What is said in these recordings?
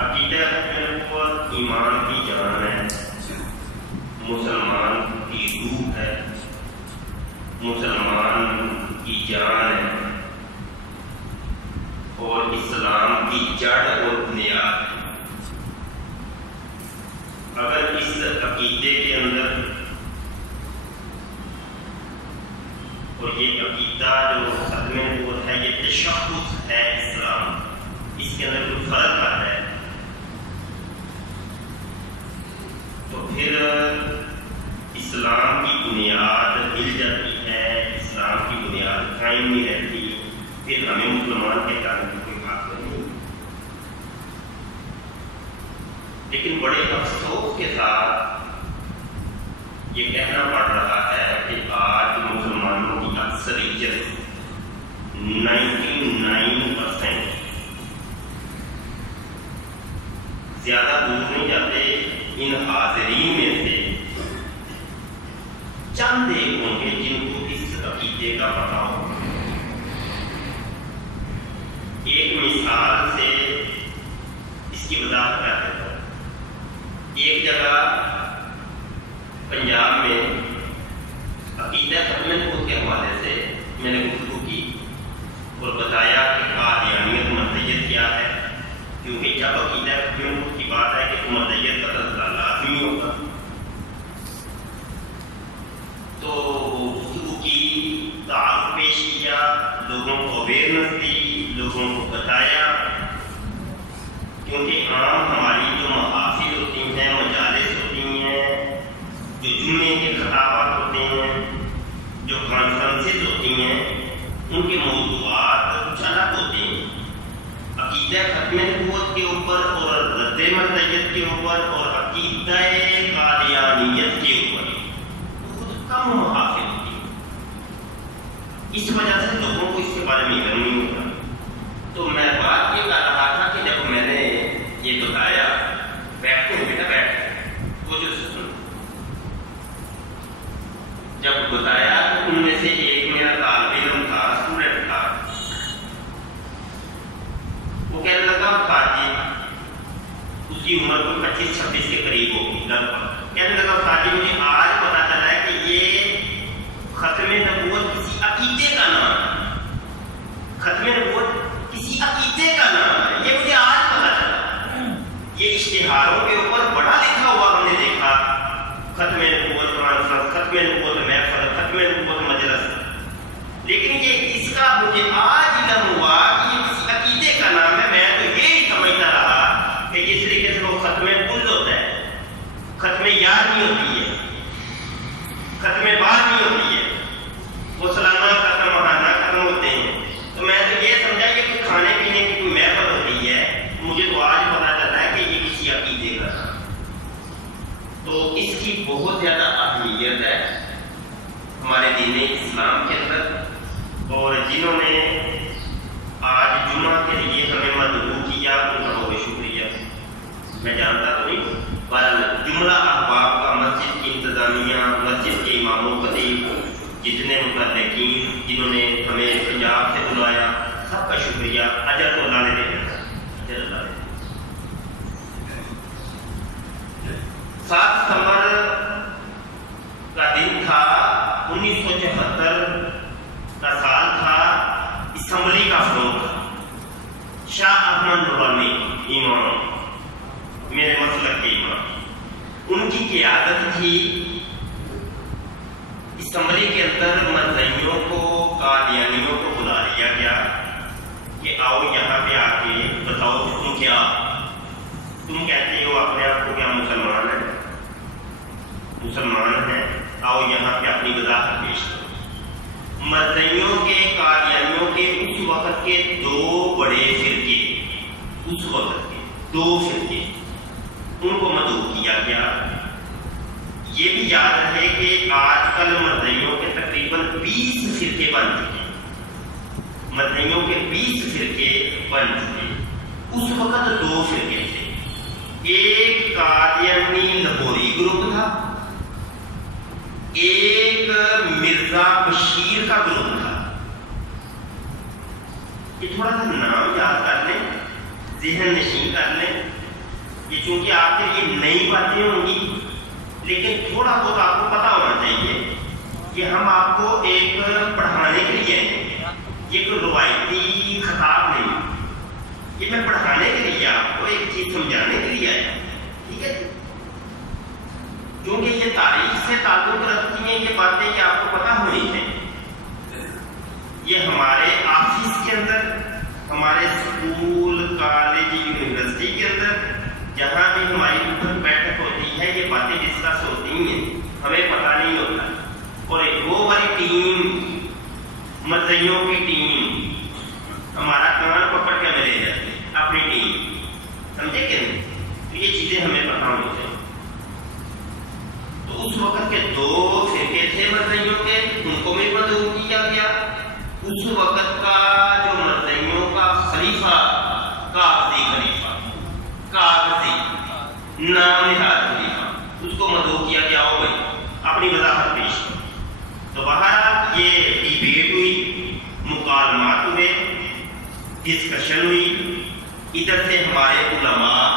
عقیدہ نبوت ایمان کی جان ہے، مسلمان کی روح ہے، مسلمان کی جان ہے اور اسلام کی جڑ اور بنیاد ہے۔ اگر اس عقیدے کے اندر اور یہ عقیدہ جو ختم نبوت ہے یہ تشخص ہے اسلام، اس کے اندر کوئی فرق آتا ہے تو پھر اسلام کی بنیاد ہل جاتی ہے، اسلام کی بنیاد قائم نہیں رہتی، پھر ہمیں مسلمان کے جانے کی کوئی بات نہیں۔ لیکن بڑے افسوس کے ساتھ یہ کہنا پڑ رہا ہے کہ آج مسلمانوں کی اکثریت 99% زیادہ دور نہیں جاتے، ان حاضرین میں سے چند ایک ہوں گے جن کو اس عقیدے کا پتہ ہو۔ ایک مثال سے اس کی وضاحت کر دیتا ہوں۔ ایک جگہ پنجاب میں عقیدہ ختم نبوت کے حوالے سے میں نے گفتگو کی اور بتایا کہ قادیانیت مرجعیت کیا ہے، کیونکہ جب عقیدہ ختم نبوت کی بات ہے کہ مرجعیت کا تذکرہ لازمی ہوگا، تو گفتگو کی، تعارف پیش کیا، لوگوں کو اویئرنس دی، لوگوں کو بتایا، کیونکہ عام ہماری جو محافل ہوتی ہیں، مجالس ہوتی ہیں، جو جمعے کے خطابات ہوتے ہیں، جو کانفرنسز ہوتی ہیں، ان کے موضوعات کچھ الگ ہوتے ہیں۔ عقیدہ ختم نبوت کے اوپر اور رد مرجعیت کے اوپر اور عقیدہ قادیانیت کے اوپر بہت کم محافل ہوتی ہیں، اس وجہ سے لوگوں کو اس کے بارے میں علم نہیں ہوتا۔ تو میں بات یہ کر رہا تھا کہ جب میں نے یہ بتایا، بیٹھتے ہیں بیٹا بیٹھ وہ جو جب بتایا تو ان میں سے ایک میرا طالب علم تھا، اسٹوڈنٹ تھا، وہ کہنے لگا قاضی، اس کی عمر کو 25-26 کے قریب ہوگی لگ بھگ، کہنے لگا قاضی مجھے آج پتا چلا ہے کہ یہ ختم نبوت کسی عقیدے کا نام ہے، ختم نبوت کسی عقیدے کا نام ہے، یہ مجھے آج پتا چلا۔ یہ اشتہاروں کے اوپر بڑا لکھا ہوا ہم نے دیکھا، ختم نبوت کانفرنس، ختم نبوت محفل، ختم نبوت مجلس، لیکن یہ اس کا مجھے آج علم ہوا کہ یہ کسی عقیدے کا نام ہے۔ میں تو یہی سمجھتا رہا کہ جس طریقے سے وہ ختم کل ہوتا ہے، ختم یاد نہیں ہوتی ہے، ختم بات نہیں ہوتی ہے، وہ سالانہ ختم ماہانہ ختم ہوتے ہیں، تو میں تو یہ سمجھا کہ کوئی کھانے پینے کی کوئی محفل ہوتی ہے، مجھے تو آج پتا چلتا ہے کہ یہ کسی عقیدے کا نام۔ تو اس کی بہت زیادہ اہمیت ہے ہمارے دین اسلام کے اندر، اور جنہوں نے آج جمعہ کے لیے ہمیں مدعو کیا ان کا بہت شکریہ۔ میں جانتا تو نہیں، پر جملہ احباب کا، مسجد کی انتظامیہ، مسجد کے امام و خطیب، جتنے متحدین جنہوں نے ہمیں پنجاب سے بلایا، سب کا شکریہ۔ اجر تو اللہ نے دینا، اجر اللہ نے۔ 7 ستمبر کا دن تھا، 1974 کا سال تھا، اسمبلی کا فروغ تھا۔ شاہ احمد نورانی امام، میرے مسلک کے امام، ان کی قیادت تھی۔ اسمبلی کے اندر مرزائیوں کو، قادیانیوں کو بلا لیا گیا کہ آؤ یہاں پہ آ کے بتاؤ تم کہتے ہو اپنے آپ کو کیا مسلمان ہے، مسلمان ہے، آؤ یہاں پہ اپنی وضاحت پیش کرو۔ مرزائیوں کے، قادیانیوں کے اس وقت کے 2 بڑے فرقے، اس وقت کے 2 فرقے، ان کو مدعو کیا گیا۔ یہ بھی یاد رہے کہ آج کل مرزائیوں کے تقریباً 20 فرقے بن چکے ہیں، مرزائیوں کے 20 فرقے بن چکے۔ اس وقت 2 فرقے تھے، ایک قادیانی لاہوری گروپ تھا، ایک مرزا بشیر کا گروپ تھا۔ یہ تھوڑا سا نام یاد کر لیں، ذہن نشین کر لیں، یہ چونکہ آپ کے لیے نئی باتیں ہوں گی، لیکن تھوڑا بہت آپ کو پتا ہونا چاہیے کہ ہم آپ کو ایک پڑھانے کے لیے یہ کوئی روایتی خطاب نہیں، یہ میں پڑھانے کے لیے آپ کو ایک چیز سمجھانے کے لیے آیا، ٹھیک ہے؟ کیونکہ یہ تاریخ سے تعلق رکھتی ہیں یہ باتیں، یہ آپ کو پتا ہونی چاہیے۔ یہ ہمارے آفس کے اندر، ہمارے اسکول، کالج، یونیورسٹی کے اندر جہاں بھی ہماری اٹھک بیٹھک ہوتی ہے، یہ باتیں ڈسکس ہوتی ہیں، ہمیں پتہ نہیں ہوتا۔ اور ایک وہ والی ٹیم، مدعیوں کی ٹیم، ہمارا کان پکڑ کے ہمیں لے جاتی ہے اپنی ٹیم، سمجھے کہ نہیں؟ تو یہ چیزیں ہمیں پتہ ہونی چاہیے۔ تو اس وقت کے دو فرقے تھے مدعیوں کے، ان کو بھی مدعو کیا گیا۔ اس وقت کا جو مدعیوں کا خلیفہ، کاغذی خلیفہ، کاغذی نام نہاد خلیفہ، اس کو مدعو کیا گیا ہو بھائی اپنی وضاحت پیش کرو۔ تو بہرحال یہ ڈیبیٹ ہوئی، مکالمات ہوئے، ڈسکشن ہوئی۔ ادھر سے ہمارے علماء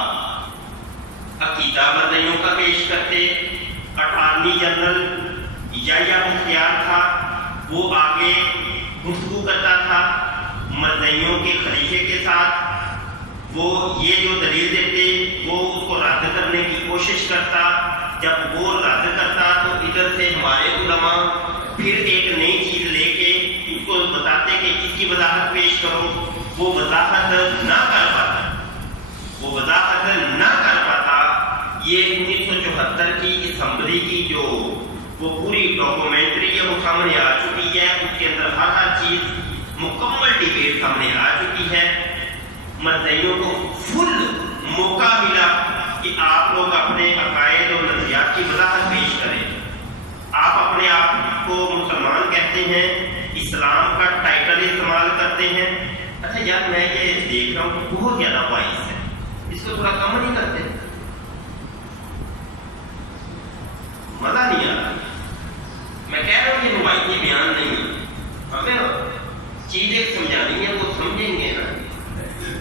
عقیدہ مدعیوں کا پیش کرتے، اٹارنی جنرل یحییٰ مختیار تھا، وہ آگے گفتگو کرتا تھا مدعیوں کے خلیفے کے ساتھ، وہ یہ جو دلیل دیتے وہ اس کو رد کرنے کی کوشش کرتا۔ جب وہ رد کرتا تو ادھر سے ہمارے علماء پھر ایک نئی چیز لے کے اس کو بتاتے کہ اس کی وضاحت پیش کرو۔ وہ وضاحت نہ کر پاتا، وہ وضاحت نہ کر پاتا۔ یہ 1974 کی اسمبلی کی جو وہ پوری ڈاکومنٹری ہے وہ سامنے آ چکی ہے، اس کے اندر ہر چیز مکمل ڈیبیٹ سامنے آ چکی ہے۔ مدعیوں کو فل موقع ملا کہ آپ لوگ اپنے عقائد اور نظریات کی وضاحت پیش کریں۔ آپ اپنے آپ کو مسلمان کہتے ہیں، اسلام کا ٹائٹل استعمال کرتے ہیں۔ اچھا یار میں یہ دیکھ رہا ہوں کہ بہت زیادہ باعث ہے، اس کو تھوڑا کم نہیں کرتے؟ مزہ نہیں آ رہا۔ میں کہہ رہا ہوں یہ روایتی بیان نہیں ہے، ہمیں چیز ایک سمجھانی ہے، وہ سمجھیں گے نا،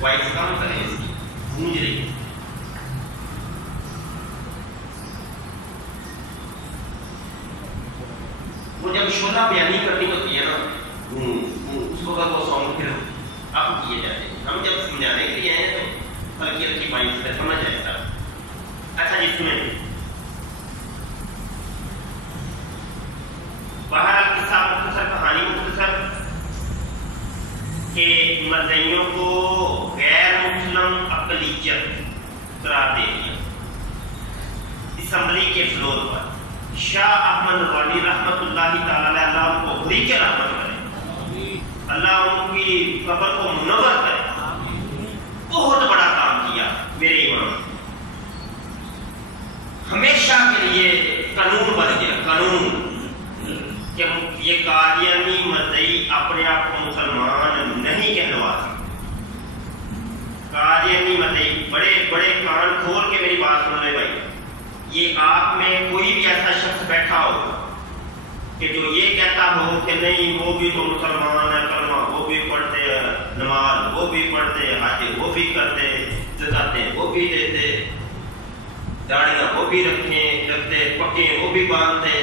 وائس کم کریں، اس کی گونج رہی ہے۔ وہ جب شعلہ بیانی کرنی ہوتی ہے نا، اس وقت وہ سانگ پھر اب کیے جاتے ہیں۔ ہم جب سمجھانے کے لیے آئے ہیں تو ہلکی ہلکی وائس سے سمجھ آئے سر۔ اچھا جی سنیں، بہرحال قصہ مختصر، کہانی مختصر، کہ مدعیوں کو غیر مسلم اقلیت قرار دے دیا اسمبلی کے فلور پر۔ شاہ احمد نورانی رحمت اللہ تعالی علیہ ان کو بری کے رحمت کرے، اللہ ان کی قبر کو منور کرے۔ بہت بڑا کام کیا میرے امام، ہمیشہ کے لیے قانون بن گیا، قانون کہ یہ قادیانی مدعی اپنے آپ کو مسلمان نہیں کہلوا سکتے۔ قادیانی مدعی بڑے بڑے کان کھول کے میری بات سن لے بھائی، یہ آپ میں کوئی بھی ایسا شخص بیٹھا ہو کہ جو یہ کہتا ہو کہ نہیں وہ بھی تو مسلمان ہے، کلمہ وہ بھی پڑھتے ہیں، نماز وہ بھی پڑھتے، حج وہ بھی کرتے، زکاتیں وہ بھی دیتے، داڑیاں وہ بھی رکھتے، پکے وہ بھی باندھتے،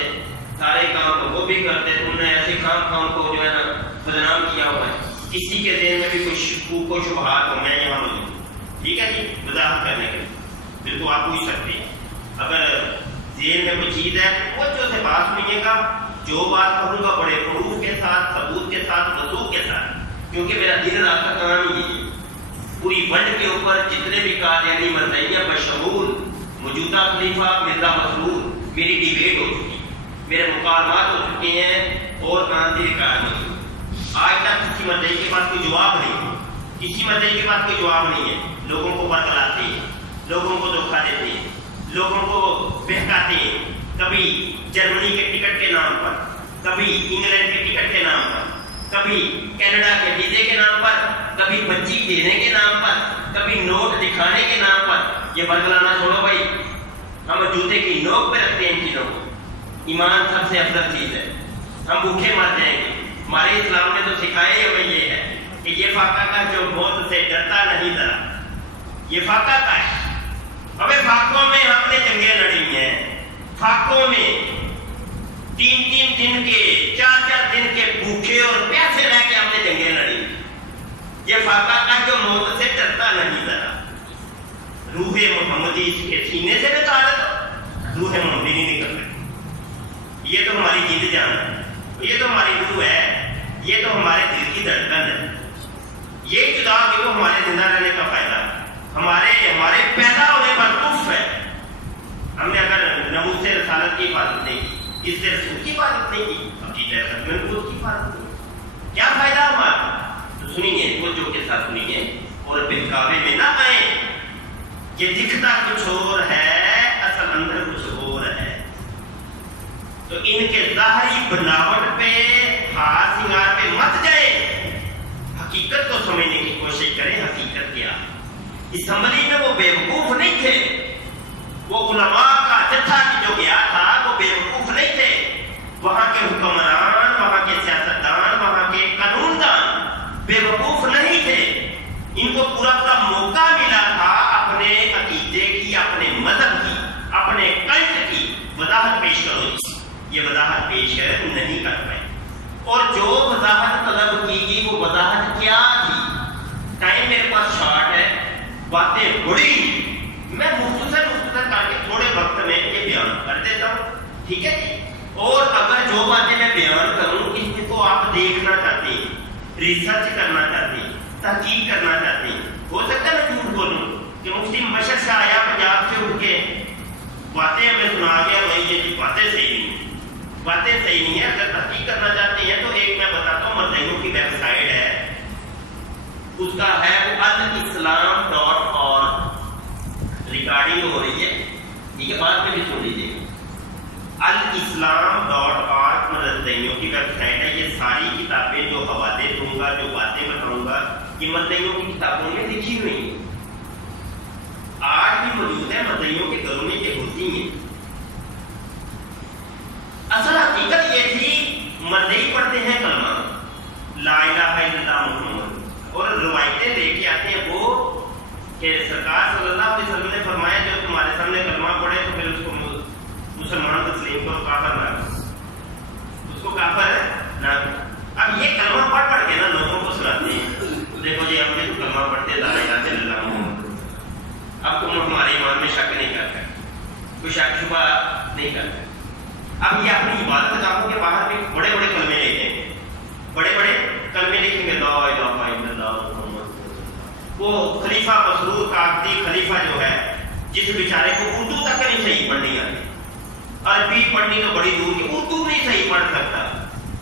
سارے کام وہ بھی کرتے، تم نے ایسے کام کو جو ہے نا بدنام کیا ہوا ہے، کسی کے ذہن میں بھی کوئی شکوک و شبہات ہو، میں یہاں موجود، ٹھیک ہے جی، وضاحت کرنے کے لیے پھر تو آپ پوچھ سکتے ہیں۔ اگر ذہن میں کوئی چیز ہے توجہ سے بات سنیے گا، جو بات کروں گا بڑے پروف کے ساتھ، ثبوت کے ساتھ، وثوق کے ساتھ، کیونکہ میرا دن رات کا کام ہی ہے۔ پوری ورلڈ کے اوپر جتنے بھی قادیانی مدعیہ بشمول موجودہ خلیفہ مرزا مسرور، میری ڈیبیٹ ہو چکی ہے، میرے مکالمات ہو چکے ہیں، اور کانتی ریکارڈ ہو چکی ہے۔ آج تک کسی مدعی کے پاس کوئی جواب نہیں، کسی مدعی کے پاس کوئی جواب نہیں ہے۔ لوگوں کو برگلاتے ہیں، لوگوں کو دھوکہ دیتے ہیں، لوگوں کو بہکاتے ہیں، کبھی جرمنی کے ٹکٹ کے نام پر، کبھی انگلینڈ کے ٹکٹ کے نام پر، کبھی کینیڈا کے ویزے کے نام پر، کبھی بچی دینے کے نام پر، کبھی نوٹ دکھانے کے نام پر۔ یہ برگلانا چھوڑو بھائی، ہم جوتے کی نوک پہ رکھتے ہیں ان چیزوں کو۔ ایمان سب سے افضل چیز ہے، ہم بھوکے مر جائیں گے۔ ہمارے اسلام نے تو سکھایا ہی ہمیں یہ ہے کہ یہ فاقہ کا جو موت سے ڈرتا نہیں ذرا، یہ فاقہ کا ہے، فاقوں میں ہم نے جنگیں لڑی ہیں، فاقوں میں 3-3 دن کے 4-4 دن کے بھوکے اور پیاسے رہ کے ہم نے جنگیں لڑی۔ یہ فاقہ کا جو موت سے ڈرتا نہیں ذرا، روح محمدی کے سینے سے نکال دو، روح محمدی نہیں نکل رہی۔ یہ تو ہماری جد جان ہے، یہ تو ہماری روح ہے، یہ تو ہمارے دل کی دھڑکن ہے۔ یہ جدا ہوگی تو ہمارے زندہ رہنے کا فائدہ ہمارے پیدا ہونے پر کف ہے۔ ہم نے اگر نموذ رسالت کی حفاظت نہیں کی، اس سے رسول کی حفاظت نہیں کی، عقیدہ ختم نبوت کی حفاظت نہیں، کیا فائدہ ہمارا؟ تو سنیے، توجہ کے ساتھ سنیے اور بہکاوے میں نہ آئیں۔ یہ دکھتا کچھ اور ہے، اصل اندر کچھ اور ہے۔ تو ان کے ظاہری بناوٹ پہ، ہاتھ سنگار پہ مت جائیں، حقیقت کو سمجھنے کی کوشش کریں۔ حقیقت کیا؟ اسمبلی میں وہ بیوقوف نہیں تھے، وہ علماء کا جتھا جو گیا تھا وہ بیوقوف نہیں تھے، وہاں کے حکمران، وہاں کے سیاستدان، وہاں کے قانون دان بیوقوف نہیں تھے۔ ان کو پورا موقع ملا تھا اپنے عقیدے کی، اپنے مذہب کی، اپنے کلٹ کی وضاحت پیش کرو۔ یہ وضاحت پیش نہیں کر پائے، اور جو وضاحت طلب کی گئی وہ وضاحت کیا تھی؟ ٹائم میرے پاس شارٹ ہے، باتیں بڑی، میں مختصر کر کے تھوڑے وقت میں یہ بیان کر دیتا ہوں، ٹھیک ہے جی؟ اور اگر جو باتیں میں بیان کروں اس میں تو آپ دیکھنا چاہتے ہیں، ریسرچ کرنا چاہتے ہیں، تحقیق کرنا چاہتے ہیں، ہو سکتا ہے میں جھوٹ بولوں کہ مفتی مشرق سے آیا پنجاب سے اٹھ کے باتیں ہمیں سنا گیا، وہی یہ باتیں صحیح نہیں ہیں، باتیں صحیح نہیں ہیں۔ اگر تحقیق کرنا چاہتے ہیں تو ایک میں بتاتا ہوں، مردیوں کی ویب سائٹ ہے، اس کا ہے alislam.org، ریکارڈنگ ہو رہی ہے، ٹھیک ہے، بعد میں بھی سن لیجیے۔ alislam.org مردیوں کی ویب سائٹ ہے۔ یہ ساری کتابیں جو حوالے دوں گا، جو باتیں بتاؤں گا، یہ مردیوں کی کتابوں میں لکھی ہوئی ہیں، آج بھی موجود ہے، مردیوں کے گھروں میں یہ ہوتی ہیں۔ اصل حقیقت یہ تھی، مردئی پڑھتے ہیں کلمہ لا الہ الا اللہ محمد، اور روایتیں لے کے آتے ہیں وہ کہ سرکار صلی اللہ علیہ وسلم نے فرمایا جو تمہارے سامنے کلمہ پڑھے تو پھر اس کو مسلمان تسلیم کرو، کافر نہ کرو، اس کو کافر نہ کرو۔ اب یہ کلمہ پڑھ کے نا لوگوں کو سناتے ہیں، دیکھو جی ہم نے کلمہ پڑھتے لا الہ الا اللہ محمد، اب تم ہمارے ایمان میں شک نہیں کرتے، کوئی شک شبہ نہیں کرتے۔ اب یہ اپنی عبادت گاہوں کے باہر بھی بڑے بڑے کلمے لکھیں گے، بڑے بڑے کلمے لکھیں گے، لا الہ الا اللہ محمد۔ وہ خلیفہ مسرور کاکتی خلیفہ جو ہے، جس بیچارے کو اردو تک نہیں صحیح پڑھنی آتی، عربی پڑھنی تو بڑی دور کی، اردو نہیں صحیح پڑھ سکتا،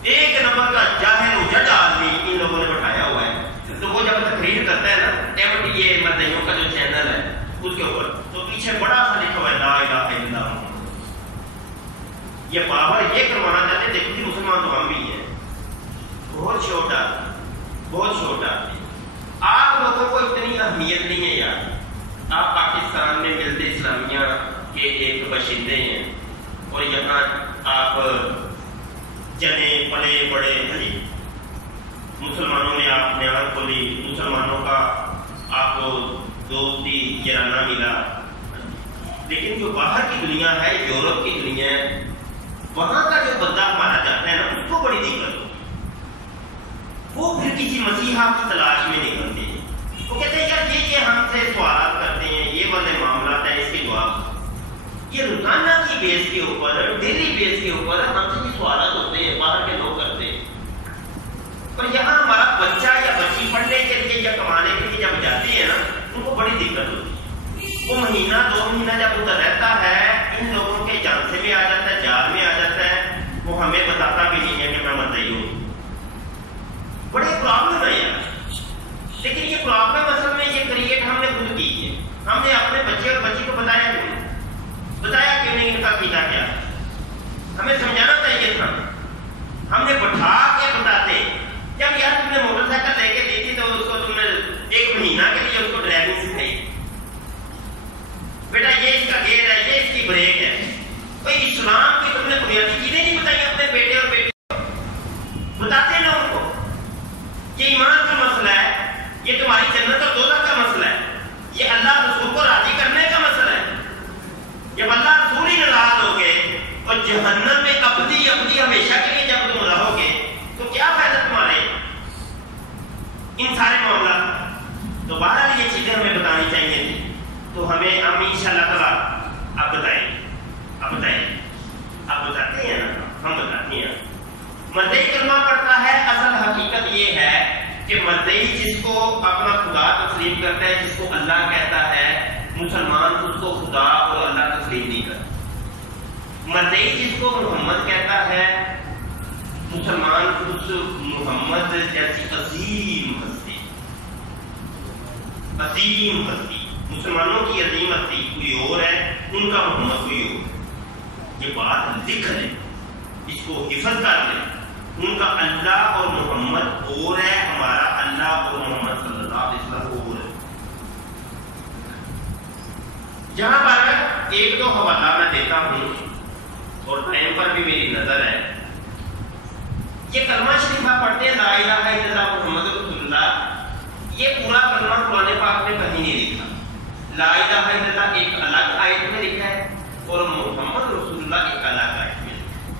ایک نمبر کا جاہل و جڈ آدمی ان لوگوں نے بٹھایا ہوا ہے۔ تو وہ جب تقریر کرتا ہے نا MTA مردیوں کا جو چینل ہے اس کے اوپر، تو پیچھے بڑا سا لکھا ہوا ہے لا الہ الا اللہ محمد۔ یہ بابر یہ کروانا چاہتے، دیکھو جی مسلمان تو ہم بھی ہیں، بہت چھوٹا، بہت چھوٹا۔ آپ لوگوں کو اتنی اہمیت نہیں ہے یار، آپ پاکستان میں ملت اسلامیہ کے ایک باشندے ہیں، اور یہاں آپ جنے پلے بڑے ہیں، مسلمانوں نے آپ نے آنکھ کھولی، مسلمانوں کا آپ کو دوستی یارانہ ملا، لیکن جو باہر کی دنیا ہے، یورپ کی دنیا ہے، وہاں کا جو بندہ مانا جاتا ہے نا، اس کو بڑی دقت ہوتی ہے، وہ پھر کسی مسیحا کی تلاش میں نکلتے ہیں، وہ کہتے ہیں یار یہ ہم سے سوالات کرتے ہیں، یہ والے معاملات ہیں، اس کے جواب یہ روزانہ کی بیس کے اوپر، ڈیلی بیس کے اوپر ہم سے یہ سوالات ہوتے ہیں، باہر کے لوگ کرتے ہیں، اور یہاں ہمارا بچہ یا بچی پڑھنے کے لیے یا کمانے کے لیے جب جاتی ہے نا، ان کو بڑی دقت ہوتی ہے۔ وہ مہینہ 2 مہینہ جب ادھر رہتا ہے، ان لوگوں کے جانسے میں آ جاتا ہے، جال میں آ جاتا ہے، وہ ہمیں بتاتا بھی نہیں ہے کہ میں مردئی ہوں۔ بڑی پرابلم ہے یار، لیکن یہ پرابلم اصل میں یہ کریٹ ہم نے خود کی ہے، ہم نے اپنے بچے اور بچی کو بتایا کیوں نہیں ان کا عقیدہ کیا ہے، ہمیں سمجھانا چاہیے تھا، ہم نے بٹھا کے بتاتے، جب یار تم نے موٹر سائیکل لے کے دی تھی تو اس کو تم نے 1 مہینہ کے لیے اس کو ڈرائیونگ سکھائی، بیٹا یہ اس کا گیئر ہے، یہ اس کی بریک ہے، کوئی اسلام کی تم نے بنیادی چیزیں نہیں بتائی اپنے بیٹے اور بیٹی کو، بتاتے نا ان کو، یہ ایمان کا مسئلہ ہے، یہ تمہاری جنت اور دوزخ کا مسئلہ ہے، یہ اللہ رسول کو راضی کرنے کا مسئلہ ہے، جب اللہ رسول ہی ناراض ہو گئے اور جہنم میں ابدی ہمیشہ کے لیے جب تم رہو گے تو کیا فائدہ تمہارے ان سارے معاملات؟ تو بہرحال یہ چیزیں ہمیں بتانی چاہیے تھی، تو ہم انشاءاللہ تعالیٰ اب بتاتے ہیں نا، ہم بتاتے ہیں مدعی کلمہ پڑھتا ہے، اصل حقیقت یہ ہے کہ مدعی جس کو اپنا خدا تسلیم کرتا ہے، جس کو اللہ کہتا ہے، مسلمان اس کو خدا اور اللہ تسلیم نہیں کرتا۔ مدعی جس کو محمد کہتا ہے، مسلمان اس محمد جیسی عظیم ہستی مسلمانوں کی عظیم ہستی کوئی اور ہے، ان کا محمد کوئی اور ہے۔ یہ بات لکھ لیں، اس کو حفظ کر لیں، ان کا اللہ اور محمد اور ہے، ہمارا اللہ اور محمد صلی اللہ علیہ وسلم اور ہے۔ جہاں پر ایک دو حوالہ میں دیتا ہوں اور ٹائم پر بھی میری نظر ہے، یہ کلمہ شریفہ پڑھتے ہیں لا الہ الا اللہ محمد رسول اللہ، یہ پورا کلمہ قرآن پاک میں کہیں نہیں لکھا۔ لا الہ الا اللہ ایک الگ آیت میں لکھا ہے اور محمد رسول اللہ ایک الگ آیت میں لکھا ہے۔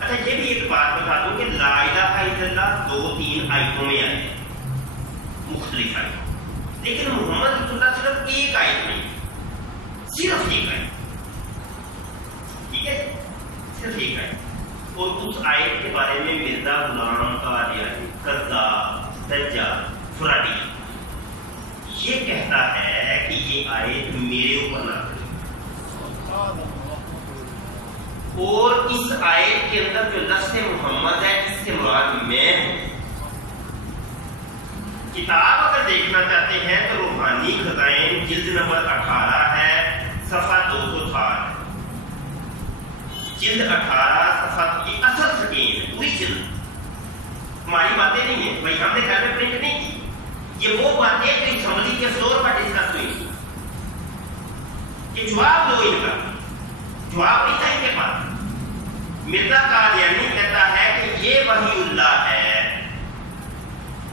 اچھا یہ بھی ایک بات بتا دوں کہ لا الہ الا اللہ 2-3 آیتوں میں آئی ہے، مختلف آیت، لیکن محمد رسول اللہ صرف ایک آیت میں، صرف ایک آیت، ٹھیک ہے، صرف ایک آیت۔ اور اس آیت کے بارے میں مرزا غلام قادیانی، کذاب، دجال، فراڈی یہ کہتا ہے کہ یہ آیت میرے اوپر نازل ہوئی، اور اس آیت کے اندر جو لفظ محمد ہے اس سے مراد میں ہوں۔ کتاب اگر دیکھنا چاہتے ہیں تو روحانی خزائن جلد نمبر 18 ہے، صفحہ 260، جلد 18 صفحہ کی اصل سکین ہے، پوری جلد، ہماری باتیں نہیں ہیں بھائی، ہم نے گھر میں پرنٹ نہیں کی، یہ وہ باتیں جو اسمبلی کے فلور پر ڈسکس ہوئی، یہ جواب دو، ان کا جواب نہیں تھا ان کے پاس۔ مرزا قادیانی کہتا ہے کہ یہ وحی اللہ ہے،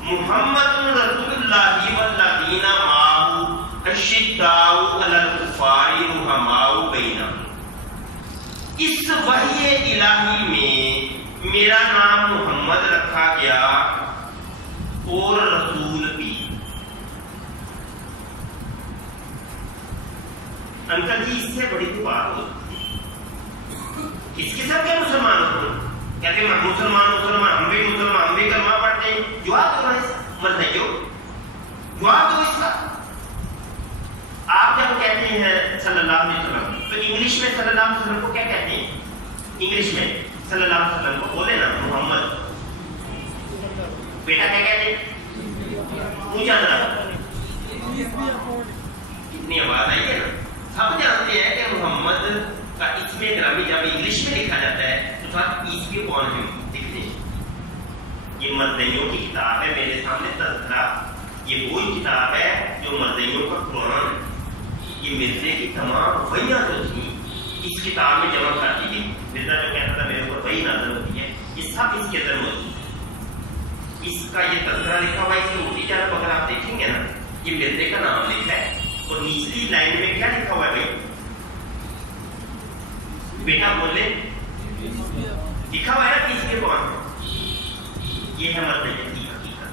محمد رسول اللہ والذین معہ اشداء علی الکفار رحماء بینہم۔ اس وحی الہی میں میرا نام محمد رکھا گیا اور رسول بھی۔ انکل جی اس سے بڑی تو بات ہو، کس قسم کے مسلمان ہو؟ کہتے ہیں مسلمان ہم بھی کلمہ پڑھتے ہیں، جواب دو مدعیوں، جواب دو اس کا۔ آپ جب کہتے ہیں صلی اللہ علیہ وسلم تو انگلش میں صلی اللہ علیہ وسلم کو کیا کہتے ہیں؟ انگلش میں صلی اللہ علیہ وسلم کو بولے نا محمد، بیٹا کیا کہتے ہیں؟ اونچا ذرا، کتنی آواز آئی ہے نا، سب جانتے ہیں کہ محمد کا اسم گرامی جب انگلش میں لکھا جاتا ہے تو ساتھ اسم کون ہے لکھتے ہیں۔ یہ مدعیوں کی کتاب ہے میرے سامنے تذکرہ، یہ وہی کتاب ہے جو مدعیوں کا قرآن ہے۔ یہ مرزے کی تمام وحیاں جو تھیں اس کتاب میں جمع کر دی گئی۔ مرزا جو کہتا تھا میرے اوپر وحی نازل ہوتی ہے، یہ سب اس کے اندر موجود ہے۔ اس کا یہ تذکرہ لکھا ہوا ہے، اس کی اونچی جانب اگر آپ دیکھیں گے نا، یہ مرزے کا نام لکھا ہے اور نچلی لائن میں کیا لکھا ہوا ہے بھائی؟ بیٹا بولے لکھا ہوا ہے نا، اس کے کون؟ یہ ہے مدعیت کی حقیقت،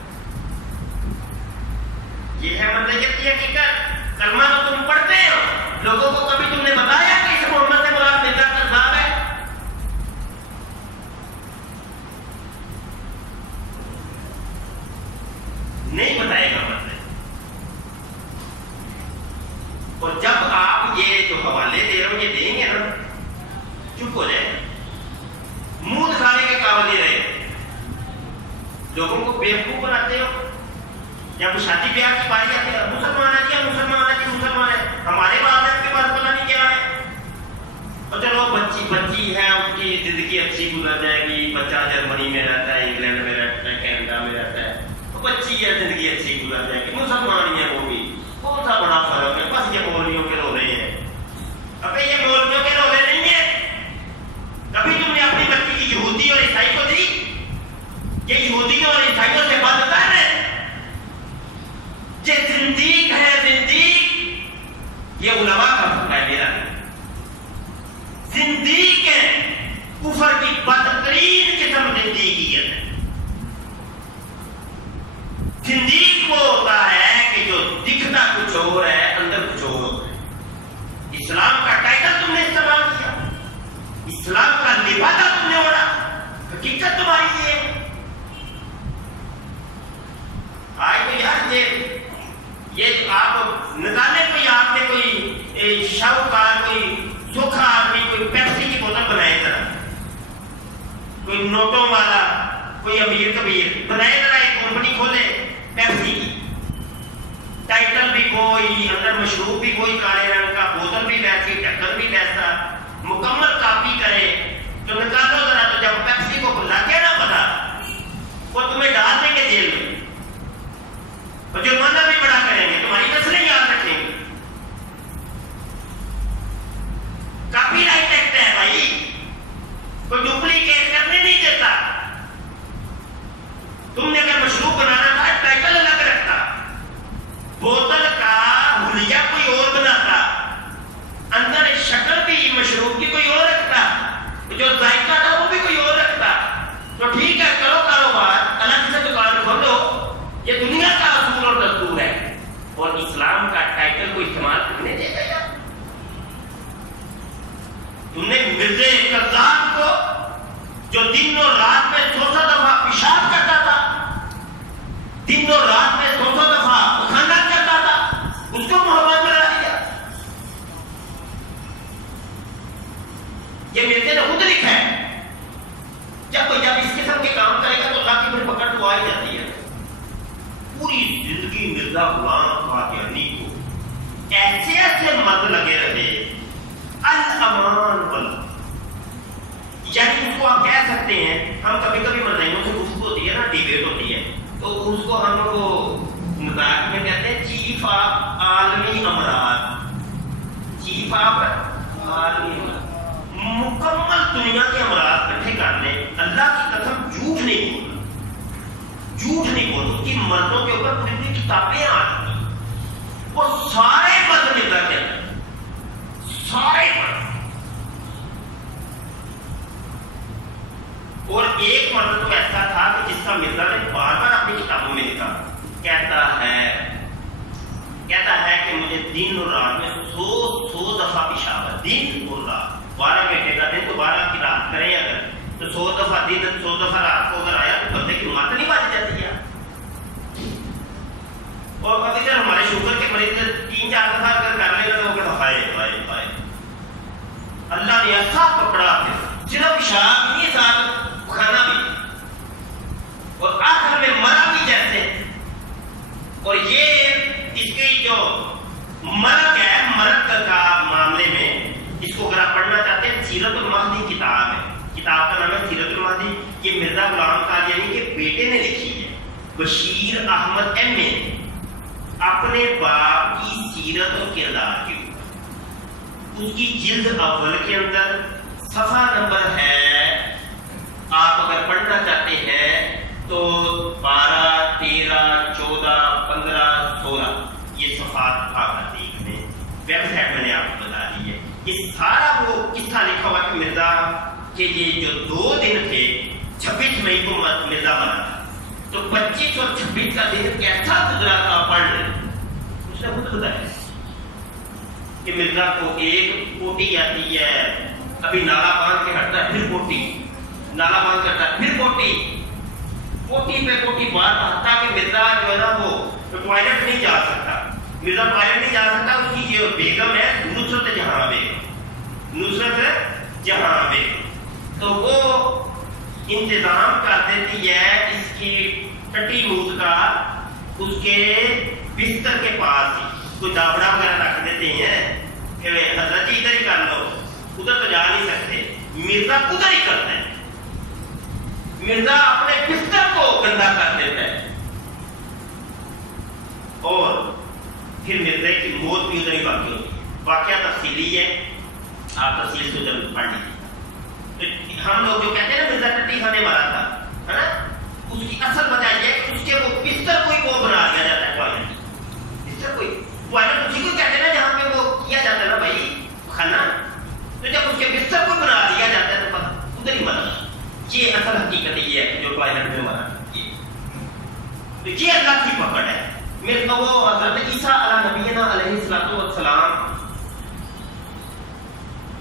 یہ ہے مدعیت کی حقیقت۔ کلمہ تو تم پڑھتے ہو، لوگوں کو کبھی تم نے بتایا کہ اس محمد سے مراد مرزا کذاب ہے؟ نہیں بتائے گا مطلب۔ اور جب آپ یہ جو حوالے دے رہے ہو یہ دیں گے نا، چپ ہو جائے، منہ دکھانے کے قابل نہیں رہے، لوگوں کو بیوقوف بناتے ہو۔ جب شادی بیاہ کی باری آتی ہے، مسلمان ہے جی، مسلمان ہے جی، مسلمان ہے، ہمارے والد کے پاس پتہ نہیں کیا ہے، اور چلو بچی ہے اس کی زندگی اچھی گزر جائے گی، بچہ جرمنی میں رہتا ہے، انگلینڈ میں رہتا ہے، کینیڈا میں رہتا ہے، تو بچی ہے زندگی اچھی گزر جائے گی، مسلمان ہی ہے وہ بھی، کون سا بڑا فرق ہے؟ بس یہ مولویوں کے رو رہے ہیں۔ ابھی یہ مولویوں کے رو رہے نہیں ہے، کبھی تم نے اپنی بچی کی یہودی اور عیسائی کو دی؟ یہ یہودیوں اور عیسائیوں سے بات کر رہے ہیں، یہ زندیق ہے، زندیق، یہ علماء کا فتویٰ ہے، میرا نہیں۔ زندیق ہیں، کفر کی بدترین قسم زندگیت ہے۔ زندیق وہ ہوتا ہے کہ جو دکھتا کچھ اور ہے، اندر کچھ اور ہوتا ہے۔ اسلام کا ٹائٹل تم نے استعمال کیا، اسلام کا لبادہ تم نے اوڑھا، حقیقت تمہاری یہ ہے۔ آج تو یار یہ آپ نکالے کوئی، آپ نے کوئی شاہکار، کوئی سوکھا آدمی کوئی پیپسی کی بوتل بنائے ذرا، کوئی نوٹوں والا، کوئی امیر کبیر بنائے ذرا، ایک کمپنی کھولے پیپسی کی، ٹائٹل بھی کوئی، اندر مشروب بھی کوئی کالے رنگ کا، بوتل بھی ویسی، ڈھکن بھی ویسا، مکمل کاپی کرے تو نکالو ذرا، تو جب پیپسی کو لگے نا پتا، وہ تمہیں ڈال دیں گے جیل میں، اور جرمانہ بھی بڑا کریں گے، تمہاری نسلیں یاد رکھیں گے۔ کاپی رائٹ ایکٹ ہے بھائی، کوئی ڈپلیکیٹ کرنے نہیں دیتا۔ تم نے اگر مشروب بنانا تھا ٹائٹل الگ رکھتا، بوتل کا حلیہ کوئی اور بناتا، اندر شکل بھی مشروب کی کوئی اور رکھتا، جو ذائقہ تھا وہ بھی کوئی اور رکھتا، تو ٹھیک ہے کرو کاروبار، الگ سے دکان کھولو، یہ دنیا کا اصول اور دستور ہے، اور اسلام کا ٹائٹل کو استعمال کرنے دے گا۔ تم نے مرزے قذاب کو جو دن اور رات میں 100 دفعہ پیشاب کرتا تھا، دن اور رات میں 100 دفعہ پخانہ کرتا تھا، اس کو محمد بنا دیا۔ یہ مرزے نے خود لکھا ہے، جب اس قسم کے کام کرے گا تو اللہ کی پھر پکڑ تو آ ہی جاتی ہے۔ پوری زندگی مرزا غلام قادیانی کو ایسے ایسے مت لگے رہے، الامان والا، یعنی اس کو آپ کہہ سکتے ہیں، ہم کبھی کبھی مرزائیوں سے گفتگو ہوتی ہے نا، ڈیبیٹ ہوتی ہے، تو اس کو ہم کو مذاق میں کہتے ہیں چیف آف عالمی امراض، چیف آف عالمی امراض، مکمل دنیا کے امراض اکٹھے کر لیں، اللہ کی قسم جھوٹ نہیں بولنا، جھوٹ نہیں بولو کہ مردوں کے اوپر پوری کتابیں آ چکی، وہ سارے مرد مرزا کے اندر، سارے مرد، اور ایک مرد تو ایسا تھا کہ جس کا مرزا نے بار بار اپنی کتابوں میں لکھا، کہتا ہے کہ مجھے دن اور رات میں 100 دفعہ پیشاب ہے، دن اور رات، 12 گھنٹے کا دن تو 12 کی رات کریں اگر، تو 100 دفعہ دن 100 دفعہ رات کو اگر آیا تو بندے کی مات نہیں بچ جاتی ہے۔ اور کبھی سر ہمارے شوگر کے مریض 3-4 دفعہ اگر کر لے گا تو وہ کہتا ہائے ہائے ہائے، اللہ نے ایسا پکڑا صرف پیشاب نہیں، ساتھ کھانا بھی، اور آخر میں مرا بھی جیسے۔ اور یہ اس کی جو مرگ ہے، مرگ کا معاملے میں اس کو اگر آپ پڑھنا چاہتے ہیں، سیرت المہدی کتاب ہے، کتاب کا نام ہے سیرت المہدی، یہ مرزا غلام قادیانی کے بیٹے نے لکھی ہے، بشیر احمد ایم اے، اپنے باپ کی سیرت اور کردار کے اوپر۔ اس کی جلد اول کے اندر صفحہ نمبر ہے، آپ اگر پڑھنا چاہتے ہیں تو 12، 13، 14، 15، 16 یہ صفحات آپ دیکھ لیں، ویب سائٹ میں نے آپ کو بتا دی ہے۔ یہ سارا وہ قصہ لکھا ہوا کہ مرزا کے یہ جو 2 دن تھے، 26 مئی کو مرزا مرا تھا، تو 25 اور 26 کا دن کیسا گزرا تھا پڑھ لیں، اس نے خود بتایا کہ مرزا کو ایک پوٹی آتی ہے، کبھی نالا باندھ کے ہٹتا ہے، پھر پوٹی، نالا باندھ کرتا ہے، پھر پوٹی، پوٹی پہ پوٹی بار بار، کہ مرزا جو ہے نا وہ ٹوائلٹ نہیں جا سکتا، مرزا ٹوائلٹ نہیں جا سکتا۔ اس کی جو بیگم ہے نصرت جہاں بیگم، نصرت جہاں بیگم، تو وہ انتظام کر دیتی ہے اس کی ٹٹی موت کا، اس کے بستر کے پاس ہی کوئی دابڑا وغیرہ رکھ دیتے ہیں کہ حضرت ادھر ہی کر لو، ادھر تو جا نہیں سکتے، مرزا ادھر ہی کرتا ہے، مرزا اپنے بستر کو گندا کر دیتا ہے، اور پھر مرزا کی موت بھی ادھر ہی باقی ہوتی ہے۔ واقعہ تفصیلی ہے، آپ تفصیل سے ادھر پڑھ لیجیے۔ ہم لوگ جو کہتے ہیں نا مرزا ٹٹی خانے مارا تھا، ہے نا، اس کی اصل وجہ یہ ہے کہ اس کے وہ بستر کو ہی وہ بنا دیا جاتا ہے، ٹوائلٹ، بستر کو ہی، ٹوائلٹ اسی کو کہتے ہیں نا جہاں پہ وہ کیا جاتا ہے نا بھائی کھانا، تو جب اس کے بستر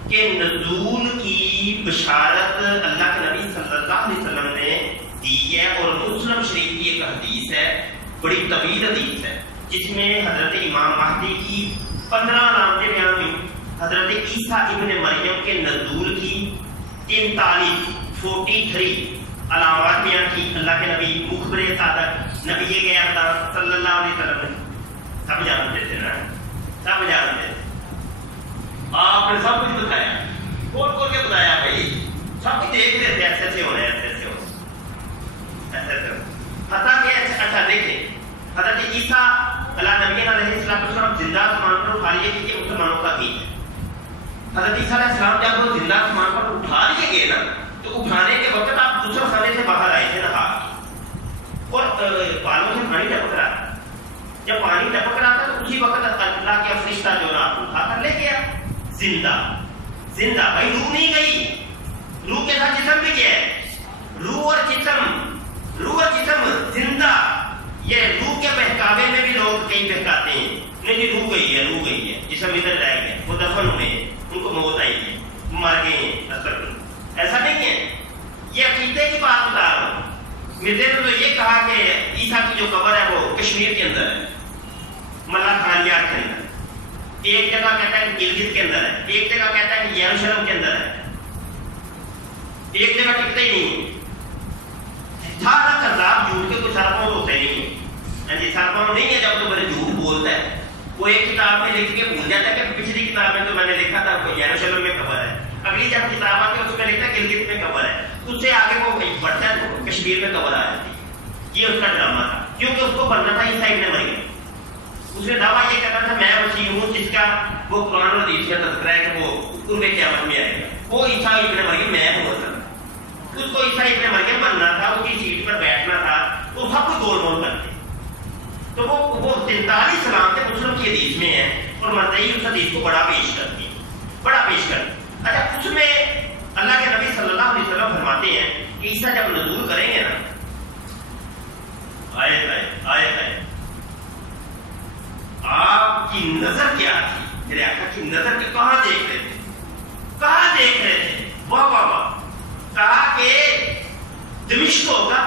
کہ نزول کی بشارت اللہ کے نبی صلی اللہ علیہ وسلم نے دی ہے، اور مسلم شریف کی ایک حدیث ہے، بڑی طویل حدیث ہے، جس میں حضرت امام مہدی کی 15 علامتیں بیان ہوئی، حضرت عیسیٰ ابن مریم کے نزول کی 43 علامات بیان کی اللہ کے نبی مخبر صادق نبی گیا تھا صلی اللہ علیہ وسلم نے. سب جانتے تھے نا، سب جانتے تھے، آپ نے سب کچھ بتایا، کھول کھول کے بتایا بھائی، سب کچھ دیکھ رہے تھے، ایسے ہونا ہے، ایسے ہونا، ایسے پتا کہ اچھا دیکھیں حضرت عیسیٰ اللہ نبی علیہ السلام زندہ آسمان پر اٹھا لیے گئے، یہ مسلمانوں کا دین ہے. حضرت عیسیٰ علیہ السلام جب وہ زندہ آسمان پر اٹھا لیے گئے نا، تو اٹھانے کے وقت آپ دوسرے خانے سے باہر آئے تھے نہا اور بالوں سے پانی ٹپک رہا تھا. جب پانی ٹپک رہا تھا تو اسی وقت اللہ کا فرشتہ جو نا اٹھا کر لے گیا زندہ. زندہ بھائی روح نہیں گئی، روح کے ساتھ جسم بھی گیا ہے، روح اور جسم زندہ. یہ روح کے بہکاوے میں بھی لوگ کئی بہکاتے ہیں، نہیں جی روح گئی ہے، جسم ادھر رہ گیا، وہ دفن ہوئے ہیں، ان کو موت آئی ہے، مر گئے ہیں اثر. ایسا نہیں ہے، یہ عقیدے کی بات بتا رہا ہوں. مرزے نے تو یہ کہا کہ عیسیٰ کی جو قبر ہے وہ کشمیر کے اندر ہے، ملا خان یار کے اندر. ایک جگہ کہتا ہے کہ گلگت کے اندر ہے، ایک جگہ کہتا ہے کہ یروشلم کے اندر ہے، ایک جگہ ٹکتا ہی نہیں. سارا کذاب جھوٹ کے کوئی سرپاؤں ہوتے نہیں ہے، جی سرپاؤں نہیں ہے جب تو بڑے جھوٹ بولتا ہے. وہ ایک کتاب میں لکھ کے بھول جاتا ہے کہ پچھلی کتاب میں تو میں نے لکھا تھا یروشلم میں قبر ہے، اگلی جب کتاب آتی ہے اس میں لکھتا ہے گلگت میں قبر ہے، اس سے آگے وہ بڑھتا ہے تو کشمیر میں قبر آ جاتی ہے. یہ اس کا ڈرامہ تھا، کیونکہ اس کو بننا تھا عیسیٰ ابن مریم. اس نے دعویٰ یہ کرتا تھا میں مسیح ہوں جس کا وہ قرآن اور حدیث میں تذکرہ ہے کہ وہ قرب قیامت میں آئے گا. وہ عیسیٰ ابن مریم میں ہوں ہوتا تھا، اس کو عیسیٰ ابن مریم بننا تھا، اس کی سیٹ پر بیٹھنا تھا، تو سب کچھ گول مول کرتے. تو وہ 43 سلام کے مسلم کی حدیث میں ہے، اور مرتعی اس حدیث کو بڑا پیش کرتی ہے، بڑا پیش کرتی. اچھا اس میں اللہ کے نبی صلی اللہ علیہ وسلم فرماتے ہیں کہ عیسیٰ جب نزول کریں گے نا، آئے آپ کی نظر کیا تھی؟ میرے آقا کی نظر کے کہاں دیکھ رہے تھے؟ واہ واہ واہ. کہا کہ دمشق ہوگا،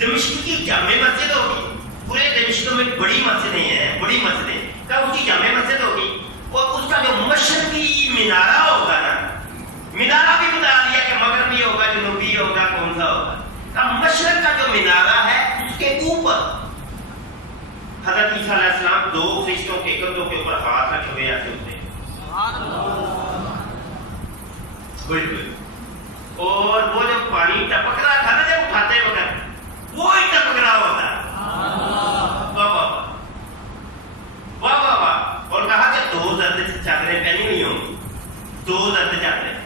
دمشق کی جامع مسجد ہوگی، پورے دمشق میں بڑی مسجدیں ہیں، بڑی مسجدیں. کہا اس کی جامع مسجد ہوگی، اور اس کا جو مشرقی مینارہ ہوگا نا، مینارہ بھی بتا دیا کہ مغربی ہوگا، جنوبی ہوگا، کون سا ہوگا. کہا مشرق کا جو مینارہ ہے اس کے اوپر حضرت عیسیٰ علیہ السلام 2 فرشتوں کے کندھوں کے اوپر ہاتھ رکھے ہوئے ایسے ہوتے ہیں. اور وہ جو پانی ٹپک رہا تھا نا جب اٹھاتے وقت، وہ ہی ٹپک رہا ہوتا. واہ واہ واہ. اور کہا کہ 2 زرد چادریں پہنی ہوئی ہوں گی، 2 زرد چادریں.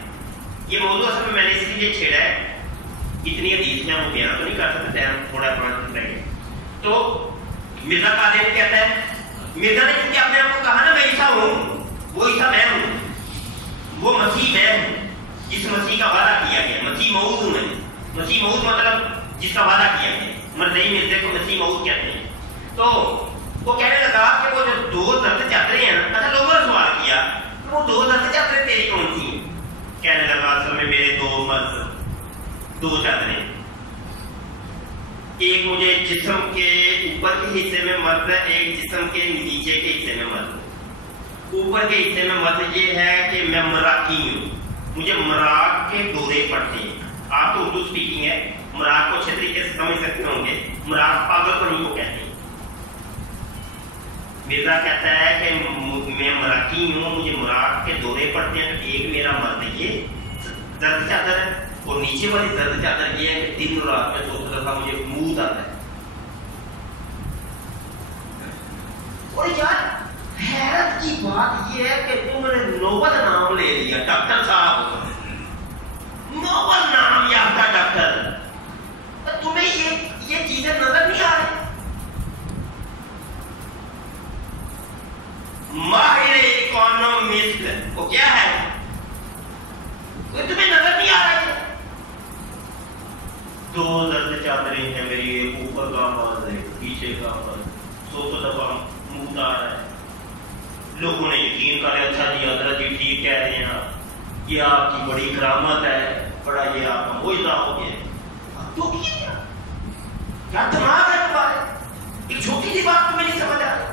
یہ موضوع اصل میں نے اس لیے چھیڑا ہے، اتنی حدیث میں ہم بیان تو نہیں کر سکتے، ہم تھوڑا رہے. تو مرزا قادری کہتا ہے، مرزا نے کیونکہ اپنے آپ کو کہا نا میں عیسیٰ ہوں، وہ عیسیٰ میں ہوں، وہ مسیح میں ہوں جس مسیح کا وعدہ کیا گیا. مسیح موعود ہوں میں، مسیح موعود مطلب جس کا وعدہ کیا گیا. مرزائی مرزے کو مسیح موعود کہتے ہیں. تو وہ کہنے لگا کہ وہ جو 2 زرد چادریں ہیں، اچھا لوگوں نے سوال کیا وہ 2 زرد چادریں تیری کون سی ہیں؟ کہنے لگا اصل میں میرے 2 مرد، 2 چادریں، ایک مجھے جسم کے اوپر کے حصے میں مرد ہے، ایک جسم کے نیچے کے حصے میں مرد. اوپر کے حصے میں مرد یہ ہے کہ میں مراقی ہوں، مجھے مراق کے دورے پڑتے ہیں. آپ تو اردو سپیکنگ ہے، مراق کو اچھے طریقے سے سمجھ سکتے ہوں گے. مراق پاگل پنی کو کہتے ہیں. مرزا کہتا ہے کہ میں مراقی ہوں، مجھے مراق کے دورے پڑتے ہیں. ایک میرا مرد یہ زرد چادر ہے، اور نیچے والی زرد چادر یہ ہے کہ 3 رات میں 2 دفعہ مجھے موت آتا ہے. اور یار حیرت کی بات یہ ہے کہ تم نے نوبل نام لے لیا، ڈاکٹر صاحب، نوبل نام یافتہ ڈاکٹر. تمہیں یہ چیزیں نظر نہیں آ رہی؟ ماہر اکانومسٹ وہ کیا ہے؟ تمہیں نظر نہیں آ رہی؟ 2 زرد چادریں ہیں میری، اوپر کا مرد ہے، پیچھے کا مرد، 100 دفعہ منہ آ رہا ہے. لوگوں نے یقین کرے، اچھا جی حضرت جی ٹھیک کہہ رہے ہیں. یہ آپ کی بڑی کرامت ہے، بڑا یہ آپ کا معجزہ ہو گیا. تو کیا دماغ ہے تمہارے؟ ایک چھوٹی سی بات تمہیں نہیں سمجھ آ رہی.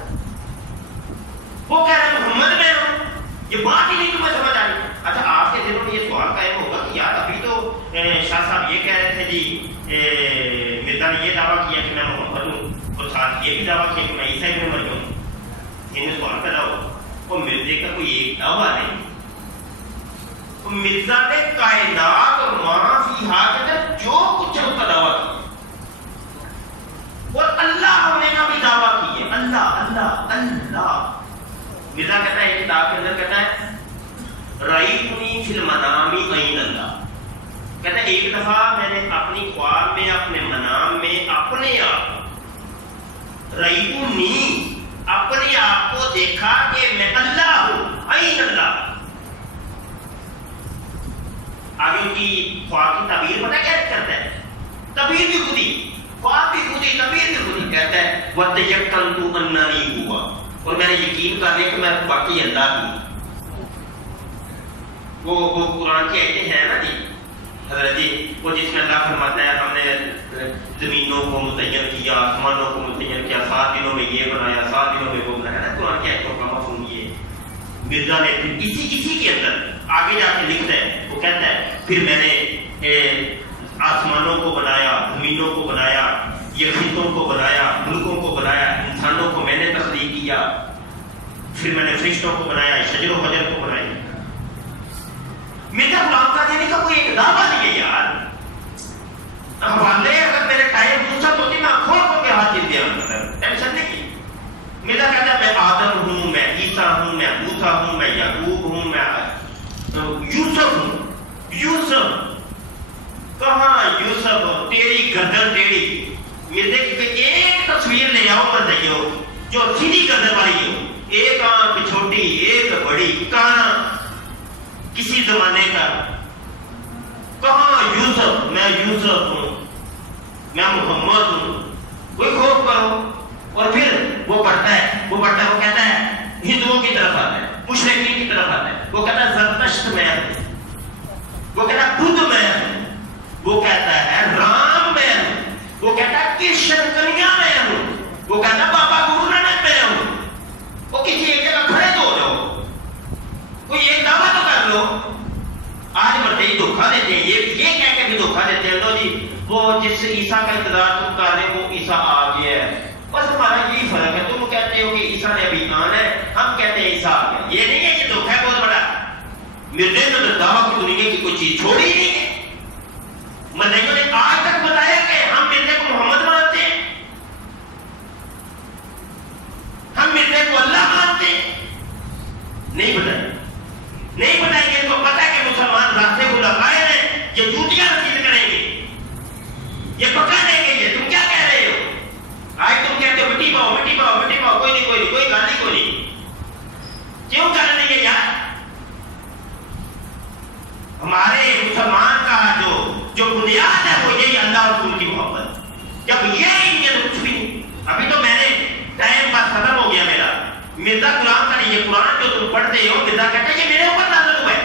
وہ کہہ رہے محمد میں ہوں، یہ بات ہی نہیں تمہیں سمجھ آ رہی. اچھا آپ کے دلوں میں یہ سوال قائم ہوگا کہ یار ابھی تو شاہ صاحب یہ کہہ رہے تھے جی مرزا نے یہ دعویٰ کیا کہ میں محمد ہوں، اور ساتھ یہ بھی دعویٰ کیا کہ میں عیسیٰ ابن مریم ہوں. انہیں سوال پیدا ہو، وہ مرزے کا کوئی ایک دعویٰ نہیں. مرزا نے کائنات اور ما فیہا کے اندر جو کچھ اس کا دعویٰ کیا، اور اللہ ہونے کا بھی دعویٰ کیے. اللہ اللہ اللہ. مرزا کہتا ہے کتاب کے اندر کہتا ہے رأیتنی فی المنام عین اللہ. کہتا ہے ایک دفعہ میں نے اپنی خواب میں اپنے منام میں اپنے آپ رأیتنی اپنے آپ کو دیکھا کہ میں اللہ ہوں، عین اللہ. آگے کی خواب کی تعبیر پتہ کیا کرتا ہے؟ تعبیر بھی خودی، خواب بھی خودی، تعبیر بھی خودی. کہتا ہے وَتَيَقَّنْتُ أَنَّنِي هُوَ، اور میں نے یقین کر لیا کہ میں باقی اللہ ہوں. وہ قرآن کی آیتیں ہیں نا جی حضرت جی، وہ جس میں اللہ فرماتا ہے ہم نے زمینوں کو مزین کیا، آسمانوں کو مزین کیا، 7 دنوں میں یہ بنایا، 7 دنوں میں وہ بنایا. قرآن کی آیتوں کا مفہوم یہ مرزا نے اسی کے اندر آگے جا کے لکھتا ہے. وہ کہتا ہے پھر میں نے آسمانوں کو بنایا، زمینوں کو بنایا، یہ خطوں کو بنایا، ملکوں کو بنایا، انسانوں کو میں نے تخلیق کیا، پھر میں نے فرشتوں کو بنایا، شجر و حجر کو بنایا. مرزا غلام قادر دینے کا کوئی ایک دعویٰ نہیں ہے یار. حوالے اگر میرے ٹائم فرصت ہوتی میں کھول کھول کے ہاتھ جیت دیا، ٹینشن نہیں کی. مرزا کہتا ہے میں آدم ہوں، میں عیسیٰ ہوں، میں موسیٰ ہوں، میں یعقوب ہوں، میں یوسف ہوں. یوسف کہاں یوسف؟ تیری گردن ٹیڑھی. مرزا کی ایک تصویر لے آؤ بتائیو جو سیدھی گردن والی ہو، ایک آنکھ چھوٹی ایک بڑی، کانا کسی زمانے کا. کہاں یوسف؟ میں یوسف ہوں، میں محمد ہوں. کوئی خوف کرو. اور پھر وہ پڑھتا ہے وہ کہتا ہے ہندوؤں کی طرف آتا ہے، مشرکین کی طرف آتا ہے. وہ کہتا ہے زرتشت میں ہوں، وہ کہتا ہے بدھ میں ہوں، وہ کہتا ہے رام میں ہوں، وہ کہتا ہے کرشن کنیا میں ہوں، وہ کہتا ہے بابا گرو نانک میں ہوں. وہ کسی ایک جگہ کھڑے تو ہو جاؤ، کوئی ایک دعویٰ تو کر لو. آج مرتے ہی دھوکھا دیتے ہیں، یہ کہہ کے بھی دھوکھا دیتے ہیں. لو جی وہ جس عیسیٰ کا انتظار تم کر رہے ہو عیسیٰ آ گیا ہے. بس ہمارا یہی فرق ہے، تم کہتے ہو کہ عیسیٰ نے ابھی آنا ہے، ہم کہتے ہیں عیسیٰ آ گیا. یہ نہیں ہے، یہ دھوکھا ہے بہت بڑا. مرزے نے دعویٰ کی دنیا کی کوئی چیز چھوڑی نہیں ہے. مدعیوں نے آج تک بتایا کہ ہم مرزے کو محمد مانتے ہیں، ہم مرزے کو اللہ مانتے ہیں. نہیں بتائیں گے. تو پتہ ہے کہ مسلمان راستے کو لگائے ہیں، یہ جوتیاں رسید کریں گے، یہ پکا دیں گے. یہ تم کیا کہہ رہے ہو؟ آج تم کہتے ہو مٹی پاؤ، کوئی نہیں، کوئی گالی کوئی نہیں. کیوں کر رہے ہیں یار؟ ہمارے مسلمان کا جو بنیاد ہے وہ یہی اللہ رسول کی محبت. جب یہ ان کے کچھ بھی نہیں. ابھی تو میں نے ٹائم پاس ختم ہو گیا میرا. مرزا غلام کا یہ قرآن جو تم پڑھتے ہو، مرزا کہتا ہے یہ میرے اوپر نازل ہوا ہے.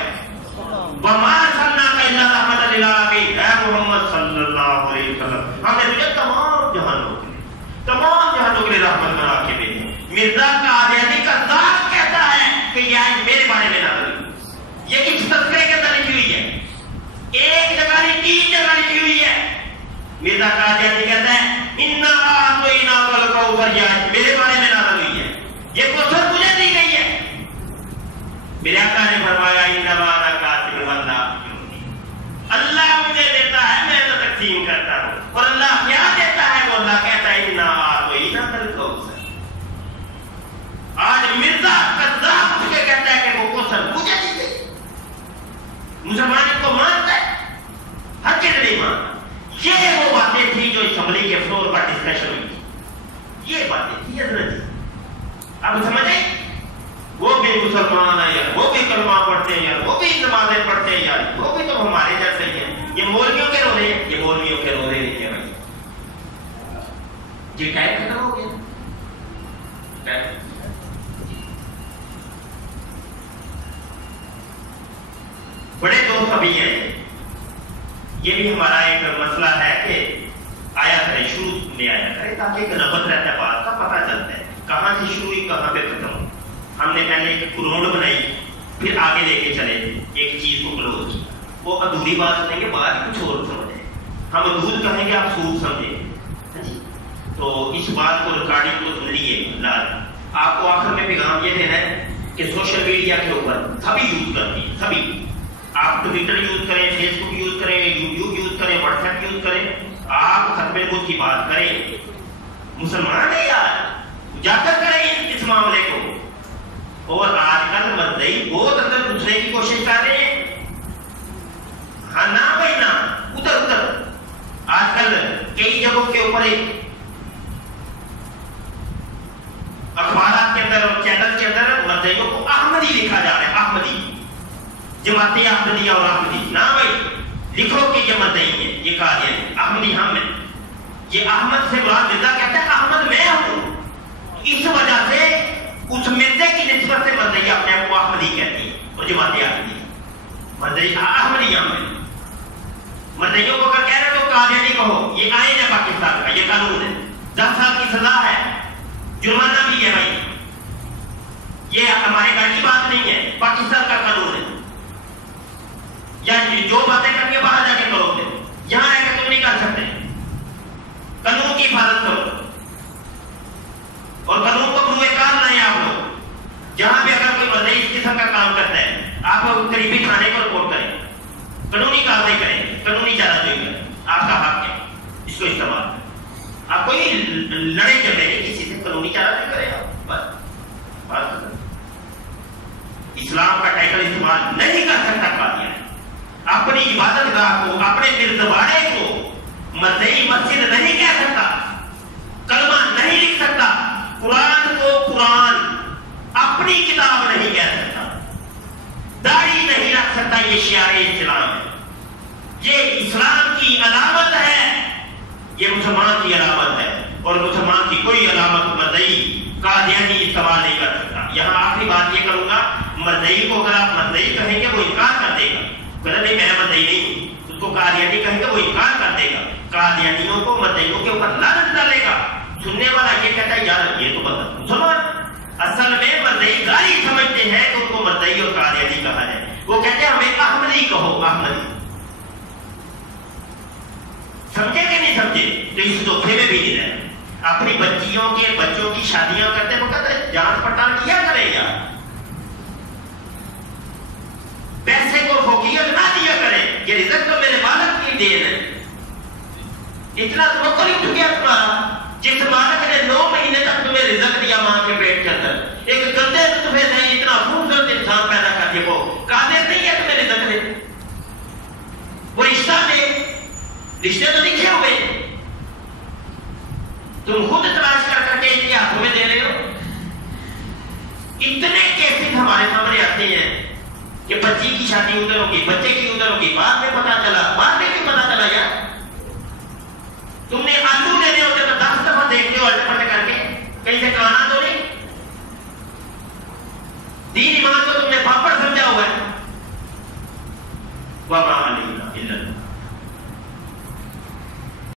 وَمَا أَرْسَلْنَاكَ إِلَّا رَحْمَةً لِلْعَالَمِينَ. اے محمد صلی اللہ علیہ وسلم، ہم نے تجھے تمام جہانوں کے لیے رحمت بنا کے بھیجا. مرزا قادیانی کا ذات کہتا ہے کہ یہ آیت میرے بارے میں نازل ہوئی. یہ کس تذکرے کے اندر لکھی ہوئی ہے؟ ایک جگہ نہیں، 3 جگہ لکھی ہوئی ہے. مرزا قادیانی کہتا ہے اِنَّا أَعْطَيْنَاكَ الْكَوْثَرَ، یہ آیت میرے بارے میں نازل ہوئی ہے. یہ کوثر مجھے دی گئی ہے. میرے آقا نے فرمایا انما انا قاسم واللہ، اللہ مجھے دیتا ہے میں تو تقسیم کرتا ہوں. اور اللہ کیا دیتا ہے؟ وہ اللہ کہتا ہے انا اعطیناک الکوثر. آج مرزا کذاب اٹھ کے کہتا ہے کہ وہ کوثر مجھے دی گئی. مسلمان اس کو مانتا ہے؟ ہر کس نہیں مانتا. یہ وہ باتیں تھی جو اسمبلی کے فلور پر ڈسکشن ہوئی تھی. یہ باتیں تھی حضرت. اب سمجھیں، وہ بھی مسلمان ہے یار، وہ بھی کلمہ پڑھتے ہیں یار، وہ بھی نمازیں پڑھتے ہیں یار، وہ بھی تو ہمارے جیسے ہی ہیں. یہ مولویوں کے روزے ہیں، یہ مولویوں کے روزے نہیں کیا بھائی. جی ٹائم ختم ہو گیا. بڑے ہو کبھی ہے. یہ بھی ہمارا ایک مسئلہ ہے کہ آیا کرے، شروع میں آیا کرے تاکہ ایک ربط رہتا ہے، بات کا پتہ چلتا ہے کہاں سے شروع ہوئی کہاں پہ ختم ہو. ہم نے پہلے ایک گراؤنڈ بنائی پھر آگے لے کے چلے ایک چیز کو کلوز کیا. وہ ادھوری بات سنیں گے، بات کچھ اور سمجھیں. ہم دودھ کہیں گے آپ سوپ سمجھیں. تو اس بات کو ریکارڈنگ کو سن لیے. آپ کو آخر میں پیغام یہ دینا ہے کہ سوشل میڈیا کے اوپر سبھی یوز کرتے ہیں، سبھی. آپ ٹویٹر یوز کریں، فیس بک یوز کریں، یوٹیوب یوز کریں، واٹس ایپ یوز کریں، آپ ختم نبوت کی بات کریں. مسلمان ہے یار، اجاگر کریں اس معاملے کو. اور آج کل مدعی بہت اندر گھسنے کی کوشش کر رہے ہیں. ہاں نہ بھائی نہ، ادھر آج کل کئی جگہوں کے اوپر ایک اخبارات کے اندر اور چینل کے اندر مدعیوں کو احمدی لکھا جا رہا ہے. احمدی، جماعت احمدی اور احمدی. نہ بھائی لکھو کہ یہ مدعی ہے، یہ قادیانی. احمدی ہم ہیں. یہ احمد سے مراد مرزا کہتا ہے احمد میں ہوں. اس وجہ سے اس مرزے کی نسبت سے مدعی اپنے آپ کو احمدی کہتی ہے اور جماعت احمدی. مدعی احمدی ہم ہیں. مدعیوں کو اگر کہہ رہے تو قادیانی کہو. یہ آئین ہے پاکستان کا، یہ قانون ہے. 10 سال کی سزا ہے، جرمانہ بھی ہے بھائی. یہ ہمارے گھر کی بات نہیں ہے، پاکستان کا قانون ہے. یا جو باتیں کر کے باہر جا کے کرو گے، یہاں رہ کے تم نہیں کر سکتے. قانون کی حفاظت کرو اور قانون کو بروئے کار لائیں آپ لوگ. جہاں پہ اگر کوئی مدعی اس قسم کا کام کرتا ہے آپ قریبی تھانے کو رپورٹ کریں، قانونی کارروائی کریں، قانونی چارہ جوئی کریں. آپ کا حق ہے اس کو استعمال کریں. آپ کوئی لڑے جھگڑے نہیں کسی سے، قانونی چارہ نہیں کرے آپ. بس اسلام کا ٹائٹل استعمال نہیں کر سکتا قادیانی. اپنی عبادت گاہ کو، اپنے مردواڑے کو مدعی مسجد نہیں کہہ سکتا، کلمہ نہیں لکھ سکتا، قرآن کو قرآن اپنی کتاب نہیں کہہ سکتا، داڑھی نہیں رکھ سکتا. یہ شعار اسلام ہے، یہ اسلام کی علامت ہے، یہ مسلمان کی علامت ہے. اور مسلمان کی کوئی علامت مدعی قادیانی استعمال نہیں کر سکتا. یہاں آخری بات یہ کروں گا، مدعی کو اگر آپ مدعی کہیں گے وہ انکار کر دے گا. نہیں میں مدعی نہیں ہوں. اس کو قادیانی کہیں گے وہ انکار کر دے گا. قادیانیوں کو مدعیوں کے اوپر لعنت ڈالے گا. سننے والا یہ کہتا ہے یار یہ تو بتا مسلمان. اصل میں مدعی گالی سمجھتے ہیں تو ان کو مدعی اور قادیانی کہا جائے. وہ کہتے ہیں ہمیں احمدی کہو، احمدی. سمجھے کہ نہیں سمجھے؟ تو اس دھوکے میں بھی نہیں رہے. اپنی بچیوں کے بچوں کی شادیاں کرتے وقت جانچ پڑتال کیا کریں یار. پیسے کو فوقیت نہ دیا کریں. یہ رزق تو میرے بالغ کی دین ہے. اتنا توقع نہیں اٹھ گیا تمہارا جس بالغ نے 9 مہینے تک تمہیں رزق دیا ماں کے پیٹ کے اندر. ایک گندے تمہیں نہیں اتنا خوبصورت انسان پیدا کر کے وہ قادر نہیں ہے تمہیں رزق دے. وہ رشتہ دے، رشتے تو لکھے ہوئے تم خود تلاش کر کر کے ان کے ہاتھوں میں دے رہے ہو. اتنے کیسز ہمارے سامنے آتے ہیں کہ بچی کی شادی ادھر ہوگی، بچے کی ادھر ہوگی، بعد میں پتا چلا. بعد میں کیوں پتا چلا یار؟ تم نے آلو لینے ہوتے تو 10 دفعہ دیکھتے ہو الٹ پلٹ کر کے، کہیں سے کانا تو نہیں. دین ایمان کو تم نے پاپڑ سمجھا ہوا ہے.